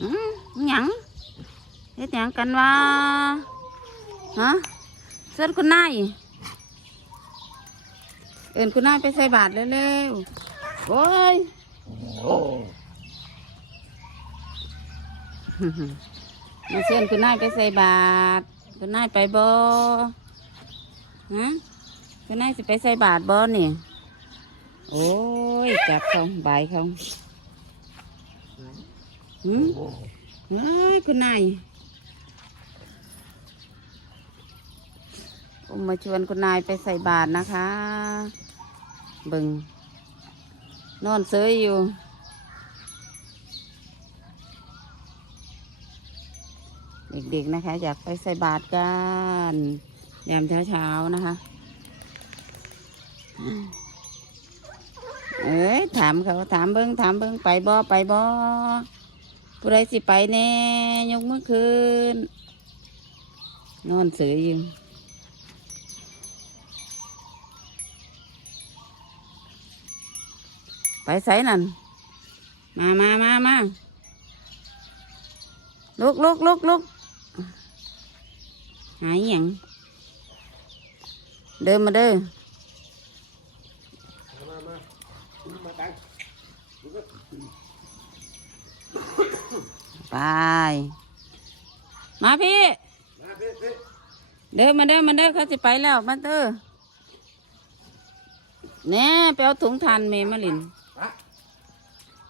อืมหยังเฮ็ดหยังกันวะฮะเสิร์ฟคุณนายเอินคุณนายไปใส่บาตรเร็วๆโอ้ยมาเชิญคุณนายไปใส่บาตรคุณนายไปบ่ฮะคุณนายสิไปใส่บาตรบ่นี่ โอ้ยจับเขาบายเขา หืมเฮ้ยคุณนายผมมาชวนคุณนายไปใส่บาตรนะคะเบึง นอนเซยอยู่ เด็กๆนะคะ อยากไปใส่บาตรกัน ยามเช้าๆนะคะ เอ้ยถามเขาถามเบิ้งถามเบิ้งไปบ่ไปบ่ ผู้ใดสิไปแน่ยกมือคืน นอนเสืออยู่ไปใส่นั่น มามามามาลุกลุกลุกลุกหายอย่างเดินมาเด้อ ไป มาพี่ เดินมาเดินมาเดินเขาสิไปแล้วมาเตอแน่ไปเอาถุงทานเมมาลิน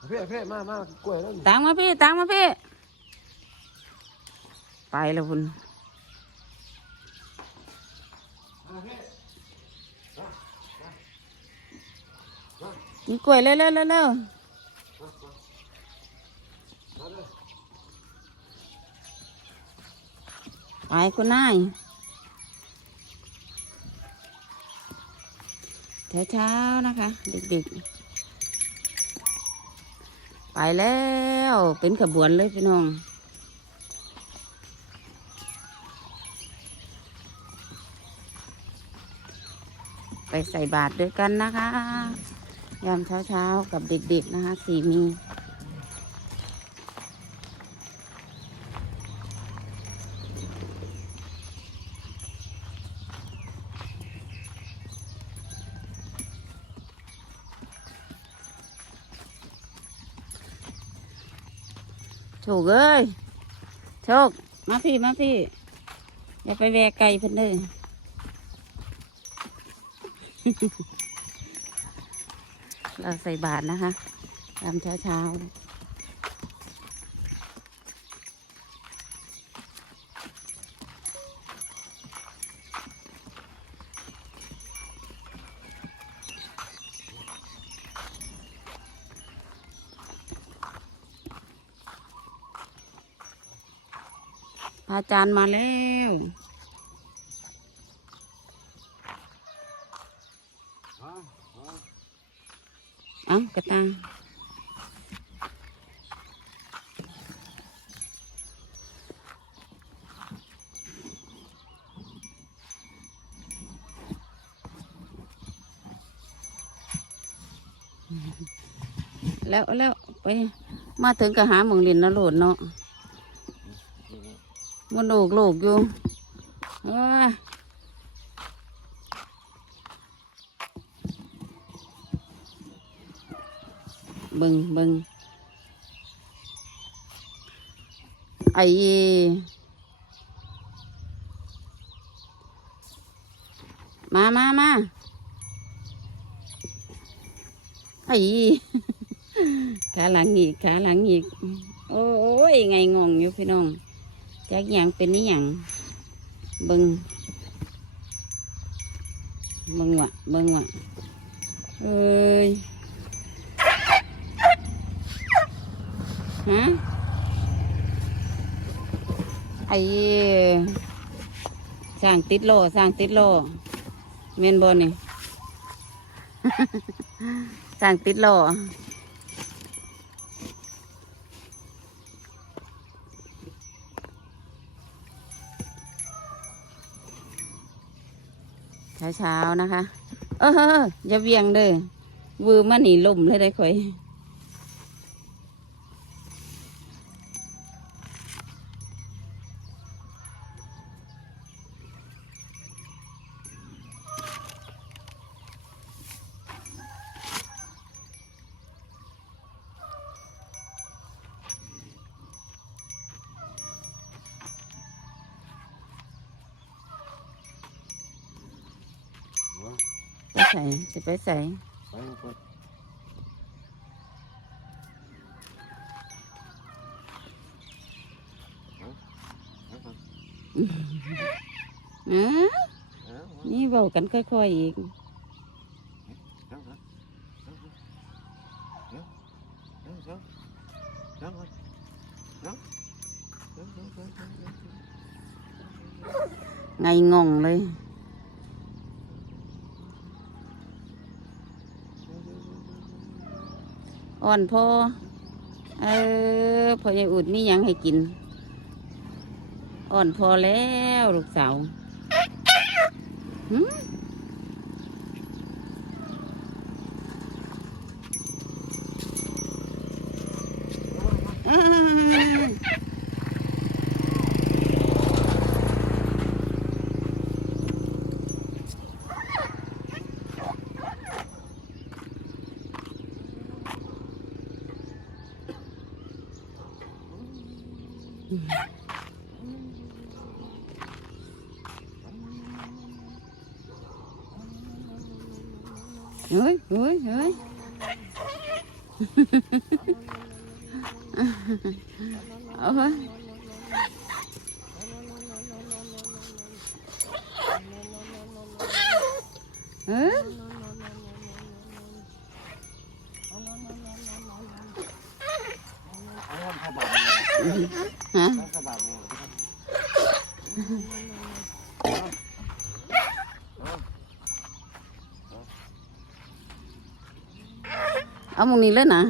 เพ่เพ่มามากล้วยนั่นตังมาพี่ตังมาพี่ ไปแล้วคุณกินกล้วยเร็วเร็วเร็วเร็วไป คุณนายเช้าๆนะคะ ดึกๆ ไปแล้วเป็นขบวนเลยพี่น้องไปใส่บาตรด้วยกันนะคะ ยามเช้าๆ กับเด็กๆนะคะ สีมี โชคเอ้ยโชคมาพี่มาพี่ อย่าไปแวกไก่เพิ่นเลยเราใส่บาทนะคะตามเช้าเช้า อาจารย์มาแล้ว เอ้ากระตังแล้วแล้วไปมาถึงก็หาหมองเลินนะโหลดเนาะ มันโลกโลกอยู่เอ้ยเบิงเบิงไอมามามาไอขาหลังอีกขาหลังอีก โอ้ย ไงงงอยู่พี่น้อง จากอหย่างเป็นนี่อหย่างเบิงเบิงวะเบิงวะเอ้ยฮะไอ้สร้างติดโลสร้างติดโลเมนบอลนี่ สร้างติดโล เช้าๆนะคะ เอออย่าเวียงเด้อวือมันหนีลมเลยได้ค่อย ใส่สิไปใส่นะนี่เบากันค่อยๆอีกไงงงเลย อ่อนพอเออพอยังอุดมียังให้กิน อ่อนพอแล้วลูกสาว ơi ơi ơi. Ờ, ơi. Ơi. เอามงนี้เลยนะ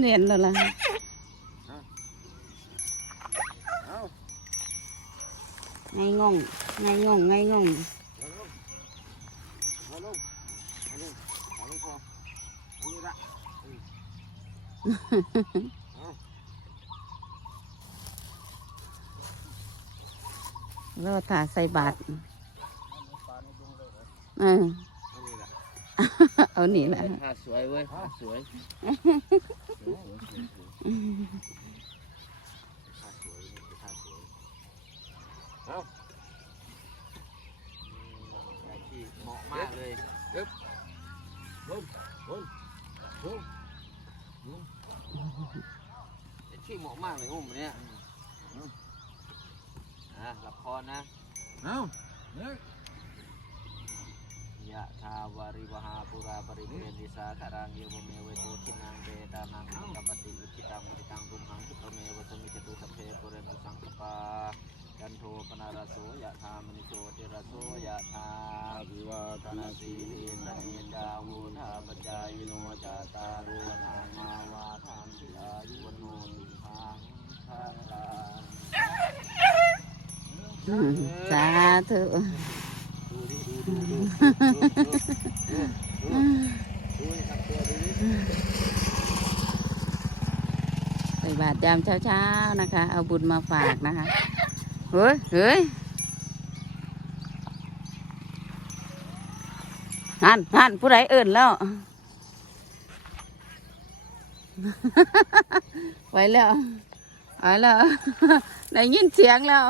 เนียนแล้วล่ะไงงงไงงงไงงงเราถ่าใส่บาตรเออ เอานี่ละเอานี่แหละผ้าสวยเว้ยผ้าสวยเอาใส่ที่เหมาะมากเลยลงลงลงใส่ที่เหมาะมากเลยอุ้มเนี้ยอะหลับคอนะ เอาเนี่ย ยะทาวาริวหาปุราปริเรนิสาคารังเยวเมวโตทินังเวดานังกัปปติอิจิตังมุติตังตุมหังคิปเมวสมิจตุสัพเพปุเรนุสังคปาจันโทปนารโสยะธามณิโชติรโสยะธาอาภิวาทนาสีสีเลนะเนจาวุธาปจายโนจาตารุธามาวาทานสิอายุวโนสุขังภาลังอืมสาธุ ดูดูใส่บาตรยามเช้าๆนะคะ เอาบุญมาฝากนะคะ เฮ้ยเฮ้ยหันหันผู้ใดเอิ่นแล้วไปแล้วไปแล้ว ได้ยินเสียงแล้ว